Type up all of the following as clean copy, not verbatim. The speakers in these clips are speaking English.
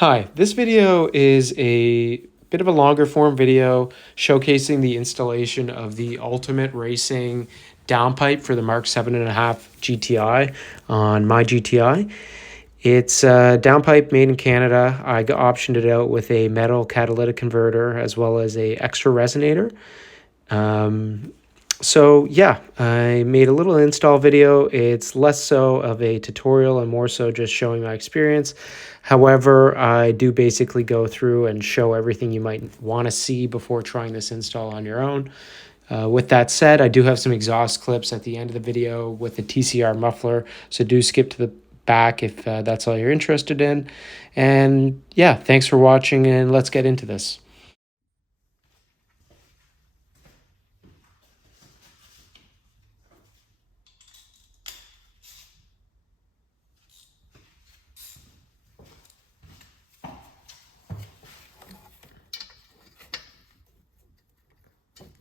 Hi, this video is a bit of a longer form video showcasing the installation of the Ultimate Racing downpipe for the Mark 7.5 GTI on my GTI. It's a downpipe made in Canada. I optioned it out with a metal catalytic converter as well as a extra resonator. So yeah, I made a little install video. It's less so of a tutorial and more so just showing my experience. However, I do basically go through and show everything you might want to see before trying this install on your own. With that said, I do have some exhaust clips at the end of the video with the TCR muffler, so do skip to the back if that's all you're interested in. And yeah, thanks for watching, and let's get into this.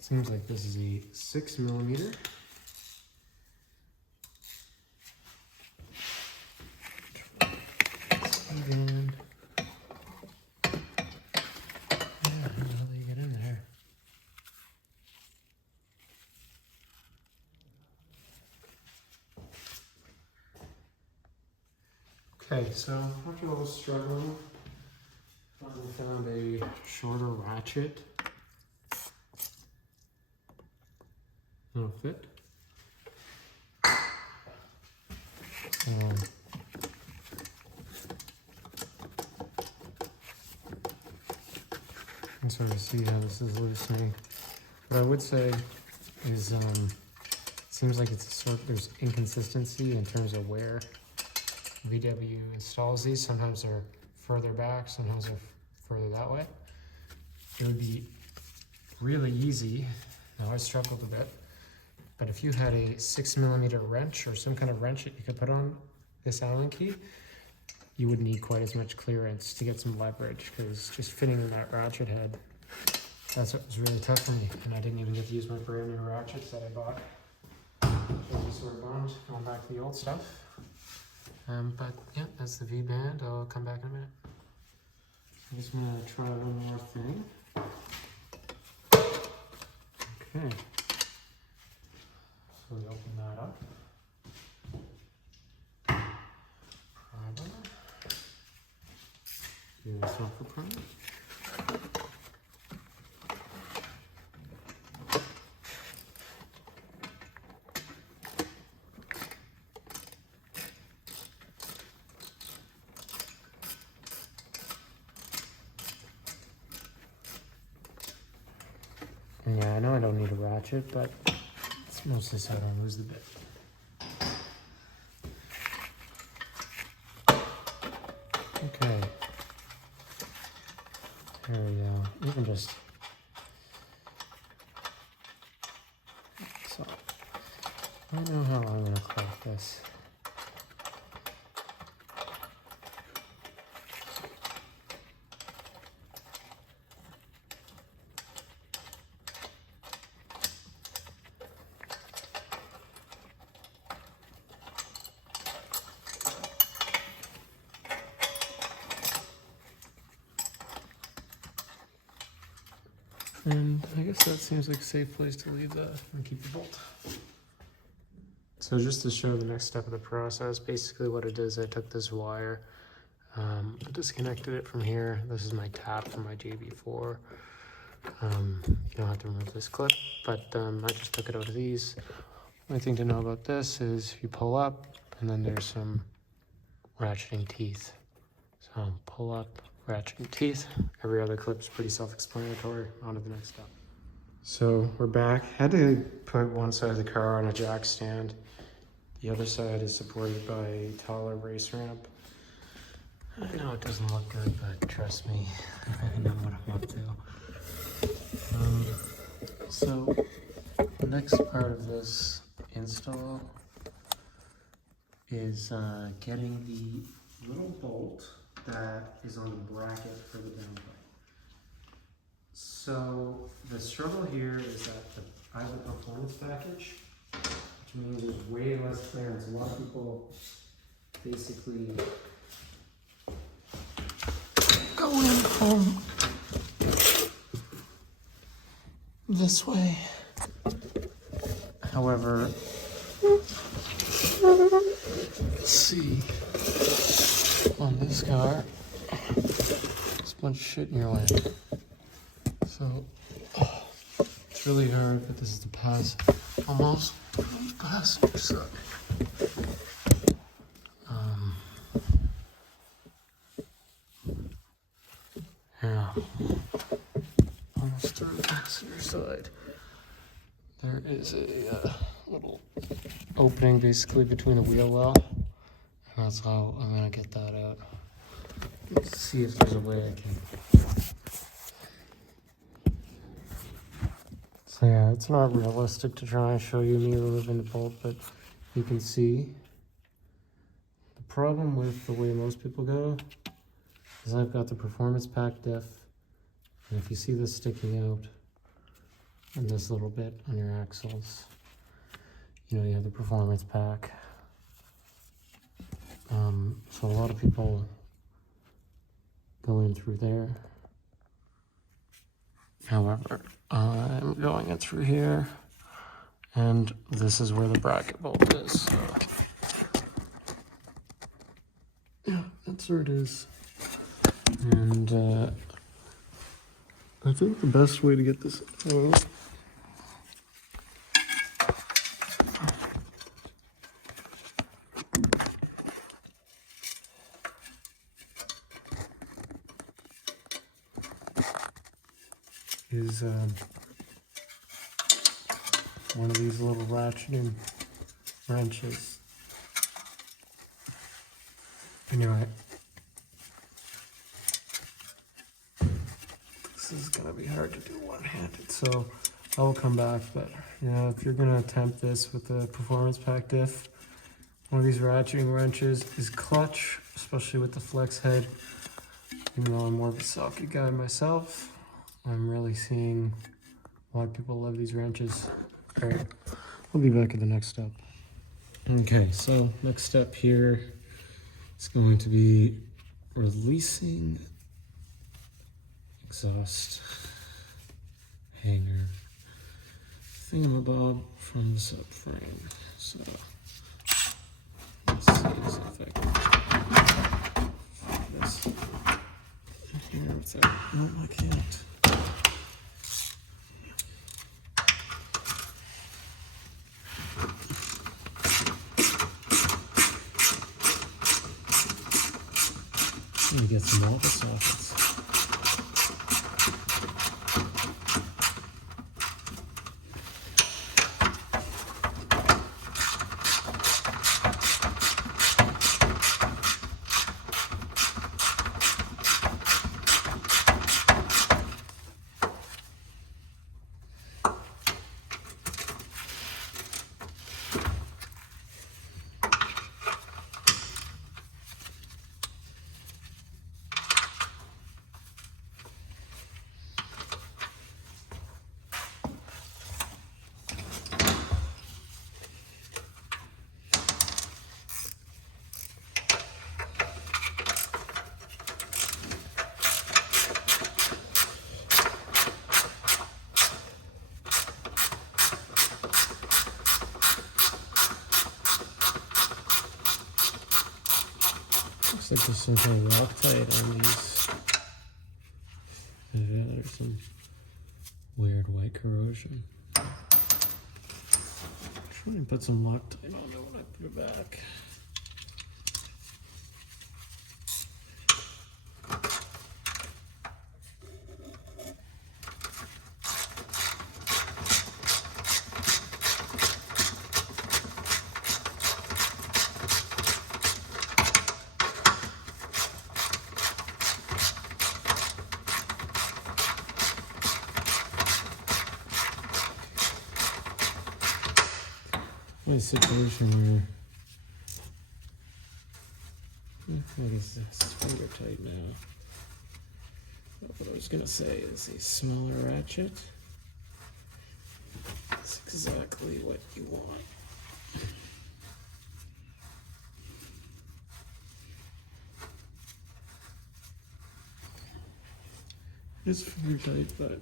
Seems like this is a 6mm. Again. Yeah, how the hell do you get in there? Okay, so after a little struggling, finally found a shorter ratchet. That'll fit. You can sort of see how this is loosening. What I would say is it seems like it's there's inconsistency in terms of where VW installs these. Sometimes they're further back, sometimes they're further that way. It would be really easy. Now I struggled a bit, but if you had a 6mm wrench or some kind of wrench that you could put on this Allen key, you wouldn't need quite as much clearance to get some leverage, because just fitting in that ratchet head, that's what was really tough for me. And I didn't even get to use my brand new ratchets that I bought. I was sort of bummed going back to the old stuff. But yeah, that's the V-band. I'll come back in a minute. I'm just gonna try one more thing. Okay. So we open that up. Primer. Do the SuperPro. Yeah, I know I don't need a ratchet, but it's mostly so I don't lose the bit. Okay. There we go. You can just... So, I don't know how I'm going to crack this. And I guess that seems like a safe place to leave that and keep the bolt. So just to show the next step of the process, basically what it is, I took this wire, I disconnected it from here. This is my tap for my JB4. You don't have to remove this clip, but I just took it out of these. Only thing to know about this is you pull up and then there's some ratcheting teeth. So pull up, ratcheting teeth. Every other clip's pretty self-explanatory. On to the next step. So we're back. Had to put one side of the car on a jack stand. The other side is supported by a taller race ramp. I know it doesn't look good, but trust me, I know what I'm up to. So the next part of this install is getting the little bolt that is on the bracket for the downpipe. So the struggle here is that I have a performance package, which means there's way less clearance. A lot of people basically this way. However, let's see, on this car, there's a bunch of shit in your way. So, it's really hard, but this is the almost passenger side. Yeah, almost through the passenger side. There is a little opening basically between the wheel well, and that's how I'm gonna get that out. Let's see if there's a way I can. So yeah, it's not realistic to try and show you me removing the bolt, but you can see the problem with the way most people go is I've got the performance pack diff, and if you see this sticking out and this little bit on your axles, you know, you have the performance pack. So a lot of people go in through there. However, I'm going in through here, and this is where the bracket bolt is. So yeah, that's where it is. And I think the best way to get this out is one of these little ratcheting wrenches. Anyway, this is gonna be hard to do one-handed, so I will come back. But you know, if you're gonna attempt this with the performance pack diff, one of these ratcheting wrenches is clutch, especially with the flex head. Even though I'm more of a socket guy myself, I'm really seeing why people love these wrenches. All right, we'll be back at the next step. Okay, so next step here is going to be releasing exhaust hanger thingamabob from the subframe. So let's see if I can fit this in here without. No, I can't. Let me get some auto sockets. Looks like there's some kind of Loctite on these. Yeah, there's some weird white corrosion. Try and put some Loctite on it when I put it back. A situation where, what is this? Finger tight now. What I was gonna say is a smaller ratchet. That's exactly what you want. It's very tight, but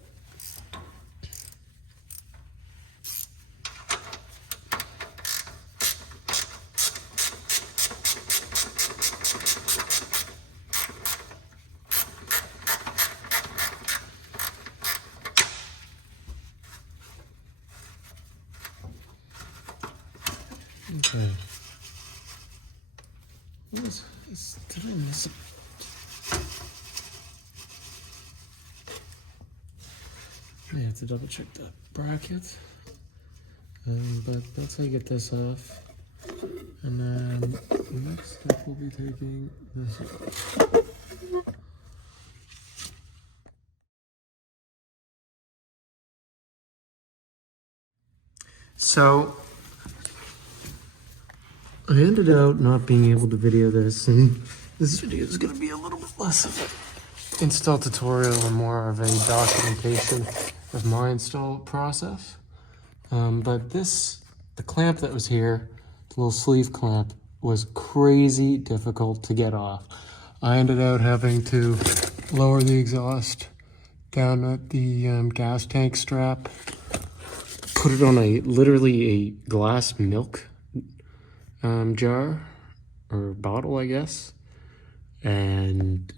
okay. Did I miss it? I have to double check that bracket. But that's how you get this off. And then the next step we'll be taking this off. So I ended up not being able to video this, and this video is going to be a little bit less of an install tutorial and more of a documentation of my install process. But the clamp that was here, the little sleeve clamp, was crazy difficult to get off. I ended up having to lower the exhaust down at the gas tank strap, put it on literally a glass milk jar or bottle, I guess. And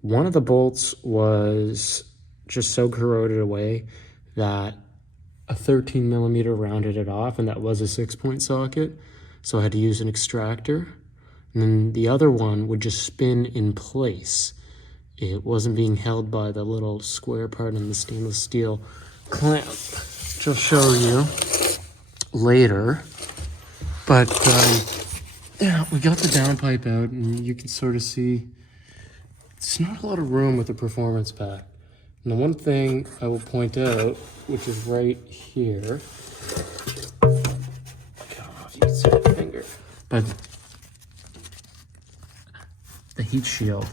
one of the bolts was just so corroded away that a 13 millimeter rounded it off, and that was a 6-point socket. So I had to use an extractor. And then the other one would just spin in place. It wasn't being held by the little square part in the stainless steel clamp, which I'll show you later. But yeah, we got the downpipe out, and you can sort of see it's not a lot of room with the performance pack. And the one thing I will point out, which is right here, I don't know if you can see my finger, but the heat shield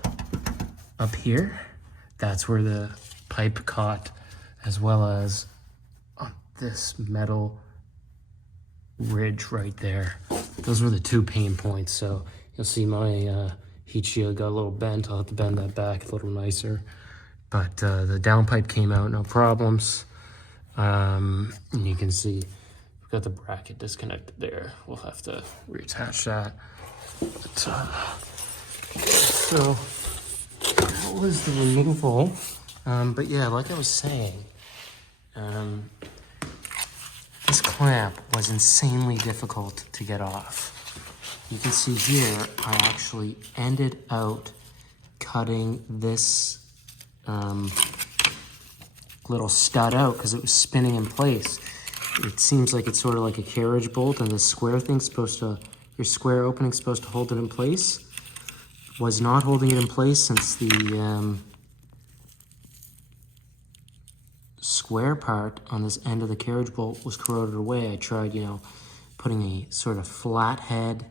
up here, that's where the pipe caught, as well as on this metal ridge right there. Those were the two pain points. So you'll see my heat shield got a little bent. I'll have to bend that back a little nicer. But the downpipe came out, no problems. And you can see we've got the bracket disconnected there. We'll have to reattach that. But, so that was the removal. But yeah, like I was saying, this clamp was insanely difficult to get off. You can see here, I actually ended out cutting this little stud out because it was spinning in place. It seems like it's sort of like a carriage bolt, and the square thing's supposed to, your square opening's supposed to hold it in place. Was not holding it in place since the square part on this end of the carriage bolt was corroded away. I tried, putting a sort of flat head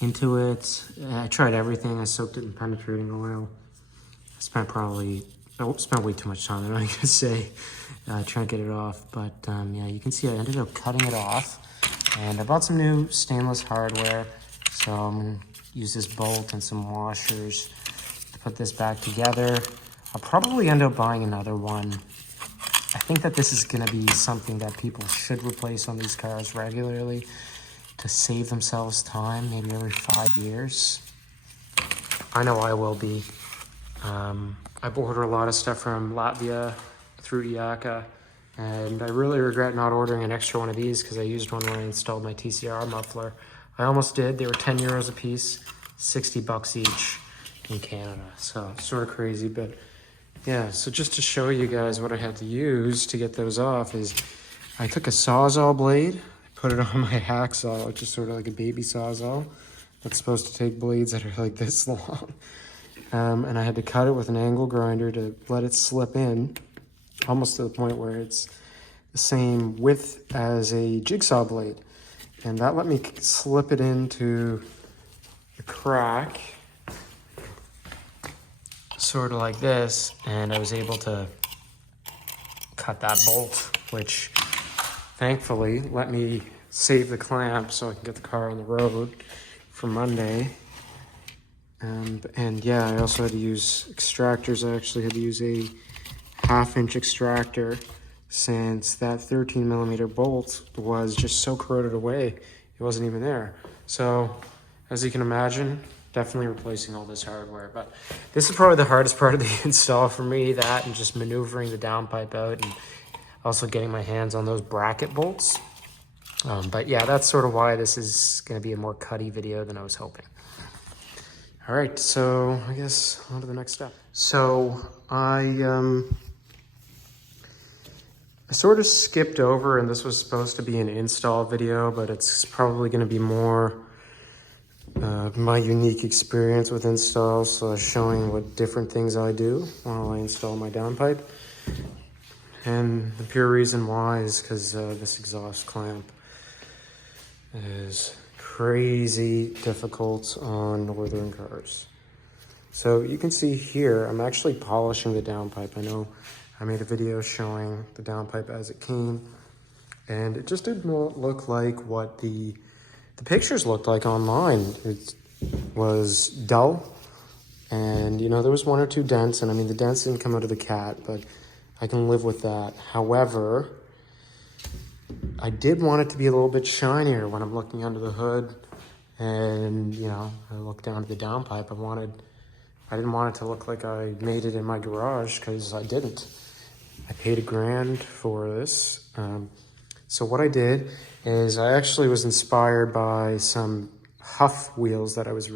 into it. I tried everything. I soaked it in penetrating oil. I spent way too much time, I'm not gonna say, trying to get it off. But yeah, you can see I ended up cutting it off. And I bought some new stainless hardware. So I'm gonna use this bolt and some washers to put this back together. I'll probably end up buying another one. I think that this is gonna be something that people should replace on these cars regularly to save themselves time, maybe every 5 years. I know I will be. I order a lot of stuff from Latvia through Eibach, and I really regret not ordering an extra one of these because I used one when I installed my TCR muffler. I almost did. They were 10 euros a piece, 60 bucks each in Canada. So sort of crazy, but yeah. So just to show you guys what I had to use to get those off is I took a Sawzall blade, put it on my hacksaw, which is sort of like a baby Sawzall. That's supposed to take blades that are like this long. And I had to cut it with an angle grinder to let it slip in, almost to the point where it's the same width as a jigsaw blade. And that let me slip it into the crack, sort of like this, and I was able to cut that bolt, which thankfully let me save the clamp so I can get the car on the road for Monday. And yeah, I also had to use extractors. I actually had to use a 1/2-inch extractor since that 13mm bolt was just so corroded away, it wasn't even there. So as you can imagine, definitely replacing all this hardware. But this is probably the hardest part of the install for me, that and just maneuvering the downpipe out and also getting my hands on those bracket bolts. But yeah, that's sort of why this is going to be a more cutty video than I was hoping. All right, so I guess on to the next step. So I sort of skipped over, and this was supposed to be an install video, but it's probably going to be more my unique experience with installs, showing what different things I do while I install my downpipe. And the pure reason why is because this exhaust clamp is crazy difficult on northern cars. So you can see here, I'm actually polishing the downpipe. I know I made a video showing the downpipe as it came, and it just did not look like what the pictures looked like online. It was dull, and you know, there was 1 or 2 dents, and I mean, the dents didn't come out of the cat, but I can live with that. However, I did want it to be a little bit shinier when I'm looking under the hood, and you know, I look down at the downpipe. I didn't want it to look like I made it in my garage, because I didn't. I paid $1,000 for this. So what I did is I actually was inspired by some Huff wheels that I was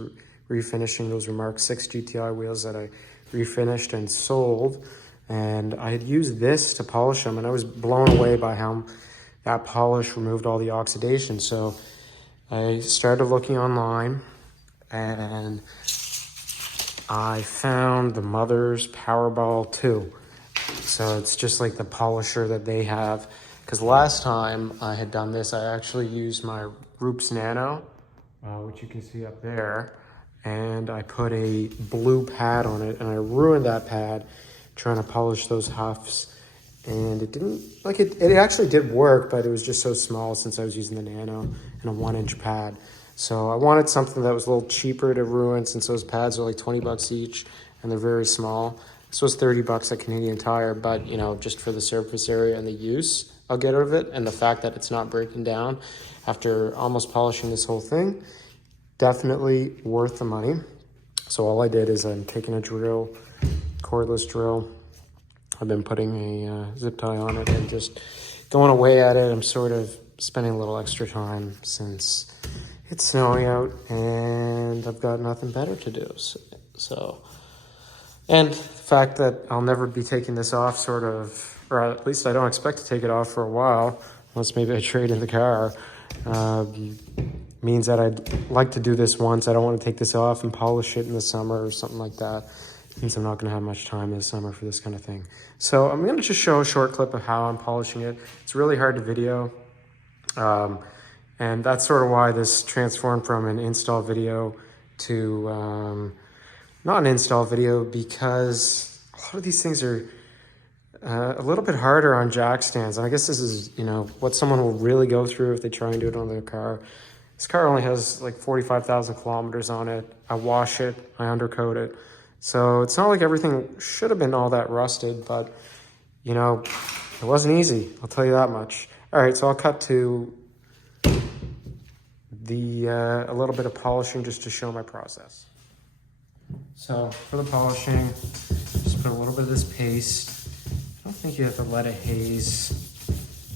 refinishing. Those were Mark 6 GTI wheels that I refinished and sold. And I had used this to polish them, and I was blown away by how that polish removed all the oxidation. So I started looking online, and I found the Mother's Powerball 2. So it's just like the polisher that they have. Because last time I had done this, I actually used my Roops Nano, which you can see up there, and I put a blue pad on it, and I ruined that pad trying to polish those Huffs. And it didn't, like it actually did work, but it was just so small since I was using the Nano and a 1-inch pad. So I wanted something that was a little cheaper to ruin, since those pads are like 20 bucks each and they're very small. This was 30 bucks at Canadian Tire, but you know, just for the surface area and the use I'll get out of it, and the fact that it's not breaking down after almost polishing this whole thing, definitely worth the money. So all I did is I'm taking a drill, cordless drill. I've been putting a zip tie on it and just going away at it. I'm sort of spending a little extra time since it's snowing out and I've got nothing better to do. So, and the fact that I'll never be taking this off, sort of, or at least I don't expect to take it off for a while, unless maybe I trade in the car, means that I'd like to do this once. I don't want to take this off and polish it in the summer or something like that. It means I'm not going to have much time this summer for this kind of thing. So I'm going to just show a short clip of how I'm polishing it. It's really hard to video. And that's sort of why this transformed from an install video to not an install video, because a lot of these things are a little bit harder on jack stands. And I guess this is, you know, what someone will really go through if they try and do it on their car. This car only has like 45,000 kilometers on it. I wash it, I undercoat it. So it's not like everything should have been all that rusted, but you know, it wasn't easy, I'll tell you that much. All right, so I'll cut to a little bit of polishing just to show my process. So for the polishing, just put a little bit of this paste. I don't think you have to let it haze,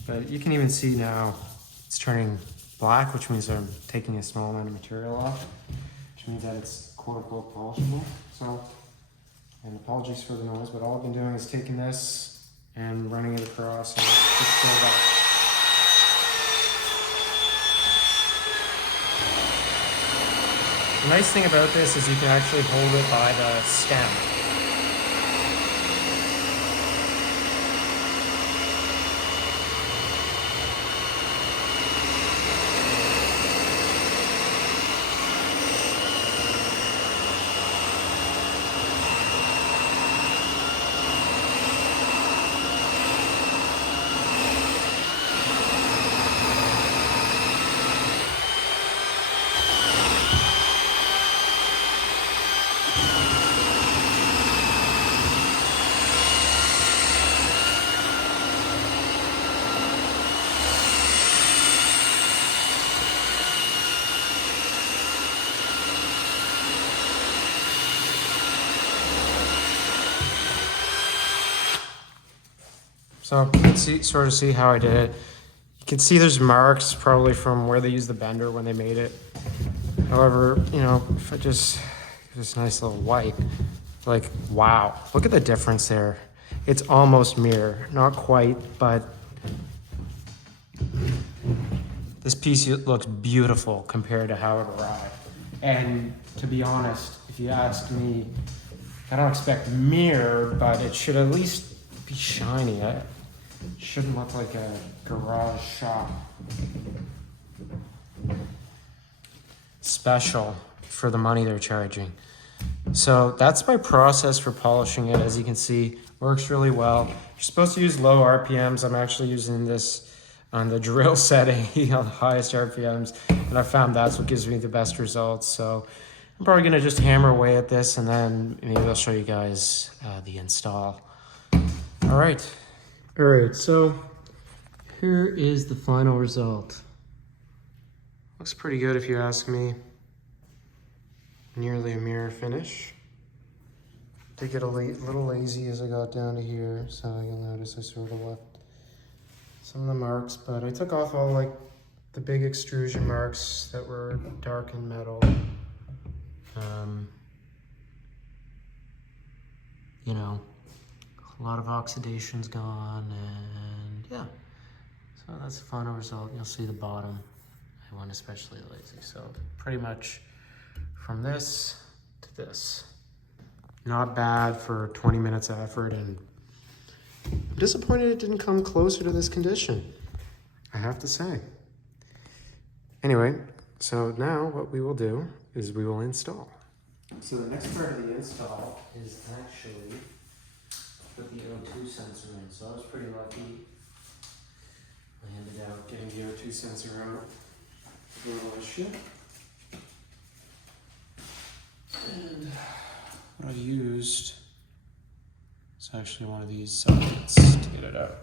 but you can even see now it's turning black, which means I'm taking a small amount of material off, which means that it's quote-unquote polishable. So, and apologies for the noise, but all I've been doing is taking this and running it across and just fill it up. The nice thing about this is you can actually hold it by the stem. So you can sort of see how I did it. You can see there's marks probably from where they used the bender when they made it. However, you know, if I just give this nice little wipe, like, wow, look at the difference there. It's almost mirror, not quite, but this piece looks beautiful compared to how it arrived. And to be honest, if you ask me, I don't expect mirror, but it should at least be shiny. It shouldn't look like a garage shop special for the money they're charging. So that's my process for polishing it. As you can see, works really well. You're supposed to use low RPMs. I'm actually using this on the drill setting on the highest RPMs, and I found that's what gives me the best results. So I'm probably gonna just hammer away at this, and then maybe I'll show you guys the install. All right, so here is the final result. Looks pretty good if you ask me. Nearly a mirror finish. Did get a little lazy as I got down to here, so you'll notice I sort of left some of the marks, but I took off all like the big extrusion marks that were dark and metal. You know, a lot of oxidation's gone, and yeah. So that's the final result. You'll see the bottom. I went especially lazy, so pretty much from this to this. Not bad for 20 minutes of effort, and I'm disappointed it didn't come closer to this condition, I have to say. Anyway, so now what we will do is we will install. So the next part of the install is actually put the O2 sensor in. So I was pretty lucky. Landed out getting the O2 sensor out. A little issue. And what I used is actually one of these sockets to get it out.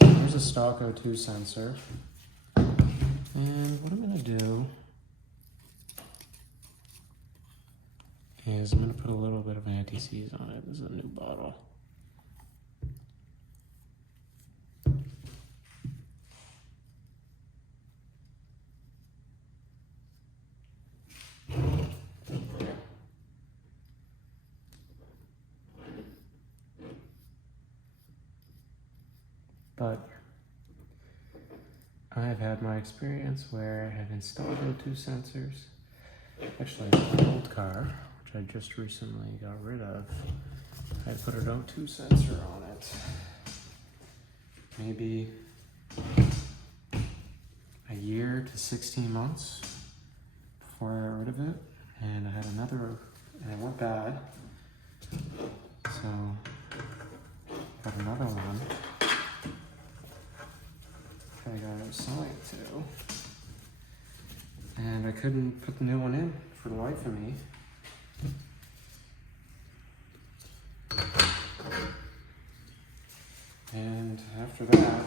There's a stock O2 sensor. And what I'm gonna do is I'm gonna put a little bit of anti-seize on it. This is a new bottle. But I've had my experience where I have installed O2 sensors. Actually, in my old car, which I just recently got rid of, I put an O2 sensor on it. Maybe a year to 16 months before I got rid of it. And I had another, and it went bad. So, got another one. I got selling it to, and I couldn't put the new one in for the life of me. And after that,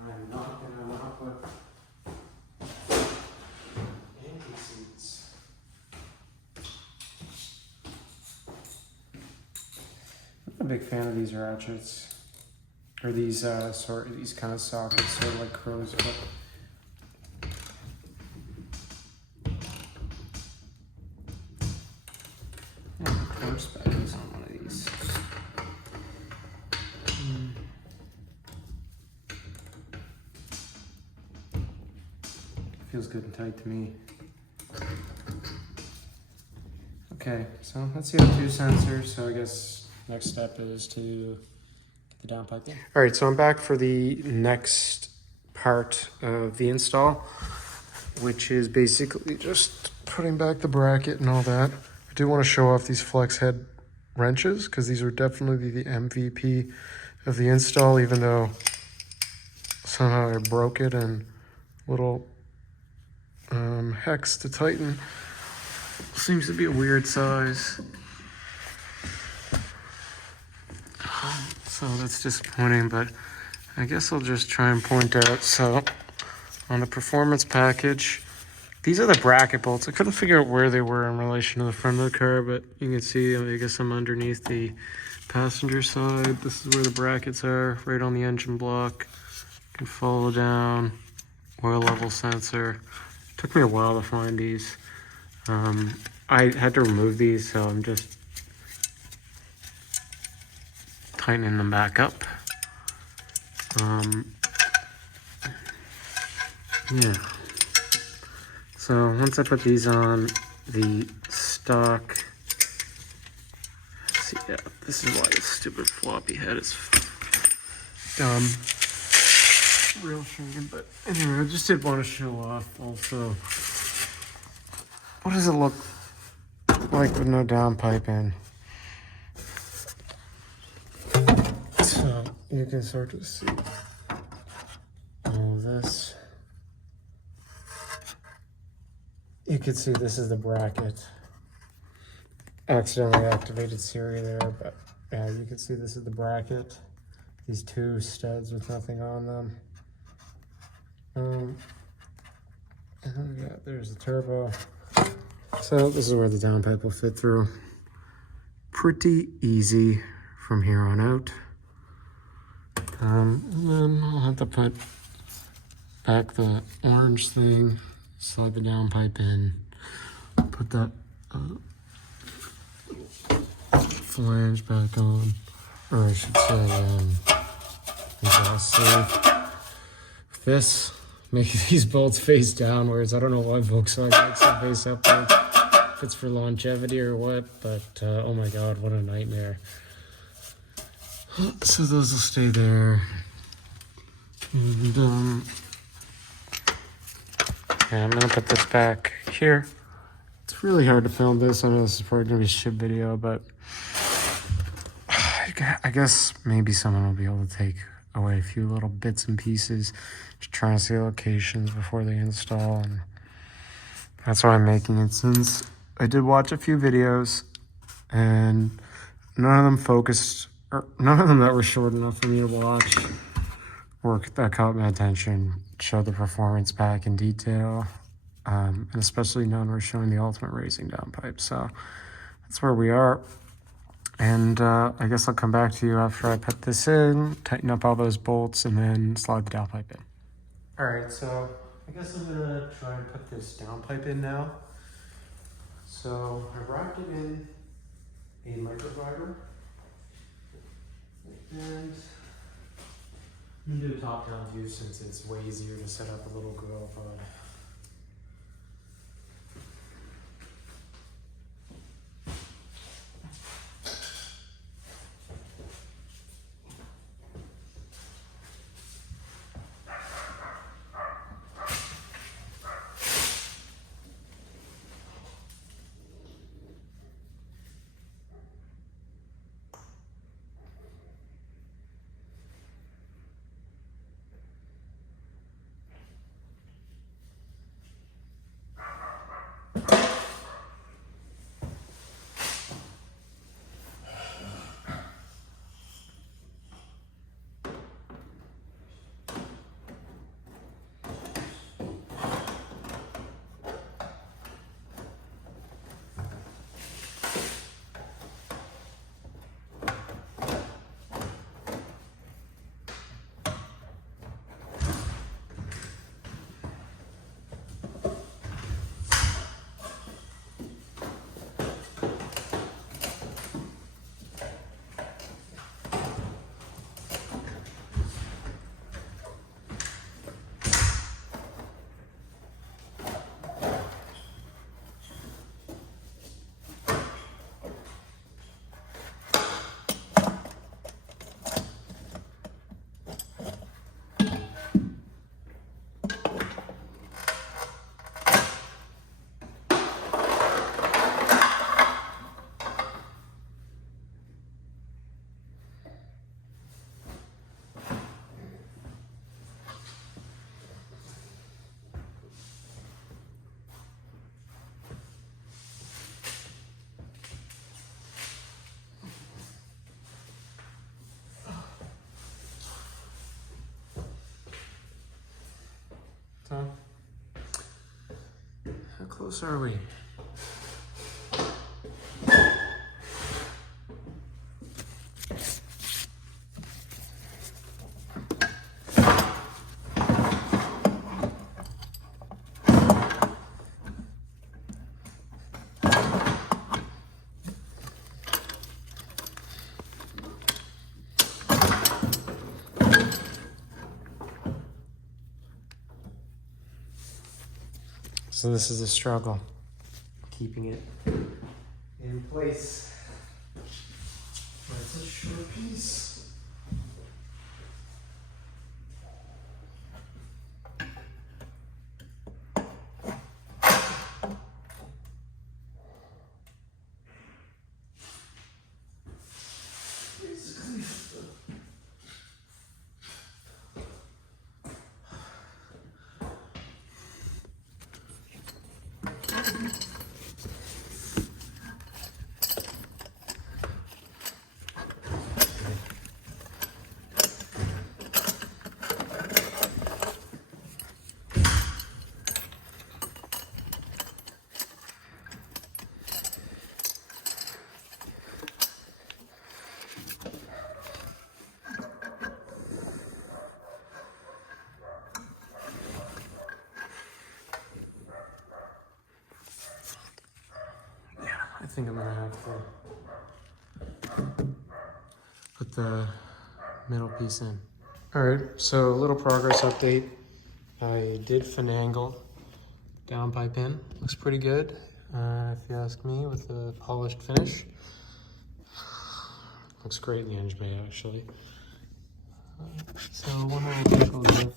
I'm not gonna put anti-seize. I'm a big fan of these ratchets. Or these these kind of sockets, sort of like crow's foot. Yeah, the torque spec is on one of these. Feels good and tight to me. Okay, so that's the O2 sensor. So I guess next step is to the downpipe in. All right, so I'm back for the next part of the install, which is basically just putting back the bracket and all that. I do want to show off these flex head wrenches because these are definitely the MVP of the install, even though somehow I broke it and little hex to tighten seems to be a weird size. So that's disappointing, but I guess I'll just try and point out. So on the performance package, These are the bracket bolts. I couldn't figure out where they were in relation to the front of the car, but you can see, I guess I'm underneath the passenger side. This is where the brackets are, right on the engine block. You can follow down, oil level sensor. Took me a while to find these. I had to remove these, so I'm just tightening them back up. Yeah. So once I put these on the stock, let's see, yeah, this is why this stupid floppy head is dumb. Real shrinking, but anyway, I just did want to show off also. What does it look like with no downpipe in? So you can start to see all of this. You can see this is the bracket. Accidentally activated Siri there, but yeah, you can see this is the bracket. These two studs with nothing on them. And yeah, there's the turbo. So this is where the downpipe will fit through. Pretty easy from here on out. And then I'll have to put back the orange thing, slide the downpipe in, put that flange back on, or I should say exhaust sleeve. This, make these bolts face downwards. I don't know why Volkswagen makes them face upwards. If it's for longevity or what, but oh my god, what a nightmare. So those will stay there. And yeah, I'm gonna put this back here. It's really hard to film this. I know this is probably gonna be a shit video, but I guess maybe someone will be able to take away a few little bits and pieces, just trying to see locations before they install, and that's why I'm making it, since I did watch a few videos and none of them focused, or none of them that were short enough for me to watch that caught my attention, showed the performance back in detail, and especially none were showing the ultimate racing downpipe. So that's where we are. And I guess I'll come back to you after I put this in, tighten up all those bolts, and then slide the downpipe in. All right, so I guess I'm gonna try and put this downpipe in now. So I wrapped it in a microfiber, and I'm gonna do a top-down view since it's way easier to set up a little grill pod. So close are we? So this is a struggle, keeping it in place. That's a short piece. I think I'm gonna have to put the middle piece in. All right, so a little progress update. I did finagle downpipe in. Looks pretty good, if you ask me, with a polished finish. Looks great in the engine bay, actually. So one more take a look.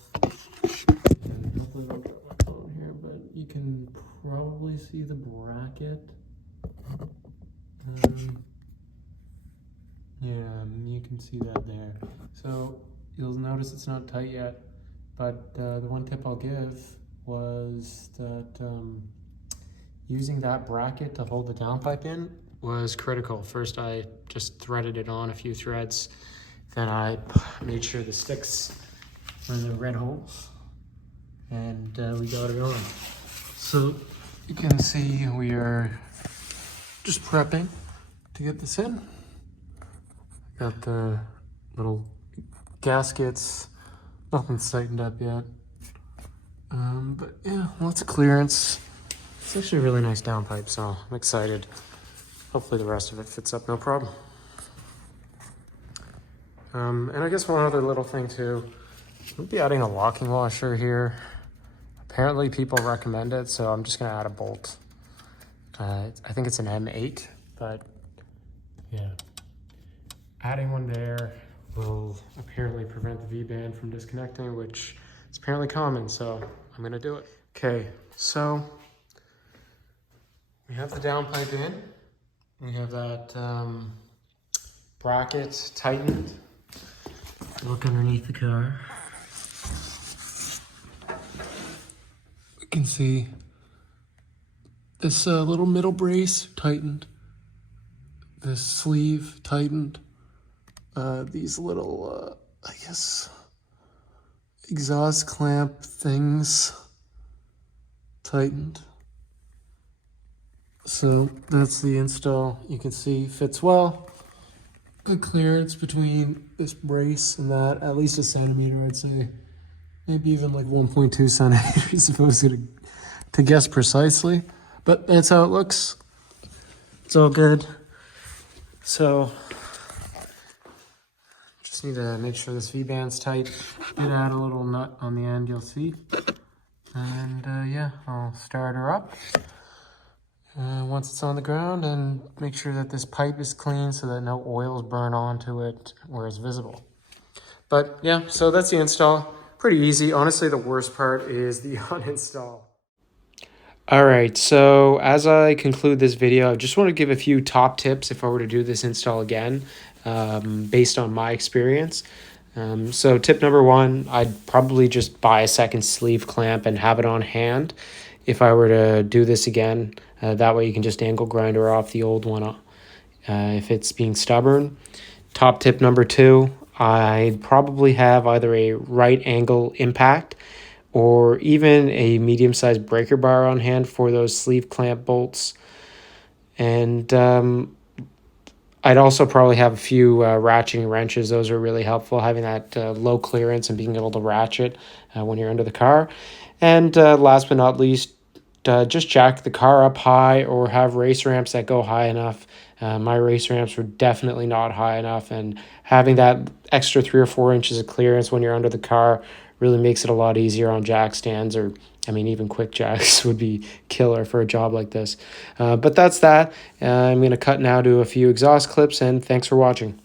And hopefully I don't get my phone here, but you can probably see the bracket. Yeah, you can see that there. So you'll notice it's not tight yet, but the one tip I'll give was that using that bracket to hold the downpipe in was critical. First I just threaded it on a few threads, then I made sure the sticks were in the red holes, and we got it on. So you can see we are just prepping to get this in. Got the little gaskets, nothing's tightened up yet. But yeah, lots of clearance. It's actually a really nice downpipe, so I'm excited. Hopefully the rest of it fits up no problem. And I guess one other little thing too, we'll be adding a locking washer here. Apparently people recommend it, so I'm just gonna add a bolt. I think it's an M8, but yeah. Adding one there will apparently prevent the V-band from disconnecting, which is apparently common, so I'm gonna do it. Okay, so we have the downpipe in. We have that bracket tightened. Look underneath the car. We can see this little middle brace tightened. This sleeve tightened. These little, I guess, exhaust clamp things tightened. So that's the install. You can see fits well. Good clearance between this brace and that, at least 1 centimeter, I'd say. Maybe even like 1.2 centimeters if I was to guess precisely. But that's how it looks. It's all good. So just need to make sure this V-band's tight. Did add a little nut on the end, you'll see. And yeah, I'll start her up once it's on the ground, and make sure that this pipe is clean so that no oils burn onto it where it's visible. But yeah, so that's the install. Pretty easy. Honestly, the worst part is the uninstall. All right, so as I conclude this video, I just want to give a few top tips if I were to do this install again, based on my experience. So tip number 1, I'd probably just buy a second sleeve clamp and have it on hand if I were to do this again. That way you can just angle grinder off the old one if it's being stubborn. Top tip number 2, I'd probably have either a right angle impact or even a medium-sized breaker bar on hand for those sleeve clamp bolts. And I'd also probably have a few ratcheting wrenches. Those are really helpful, having that low clearance and being able to ratchet when you're under the car. And last but not least, just jack the car up high or have race ramps that go high enough. My race ramps were definitely not high enough, and having that extra 3 or 4 inches of clearance when you're under the car really makes it a lot easier on jack stands, or I mean, even quick jacks would be killer for a job like this. But that's that. I'm going to cut now to a few exhaust clips, and thanks for watching.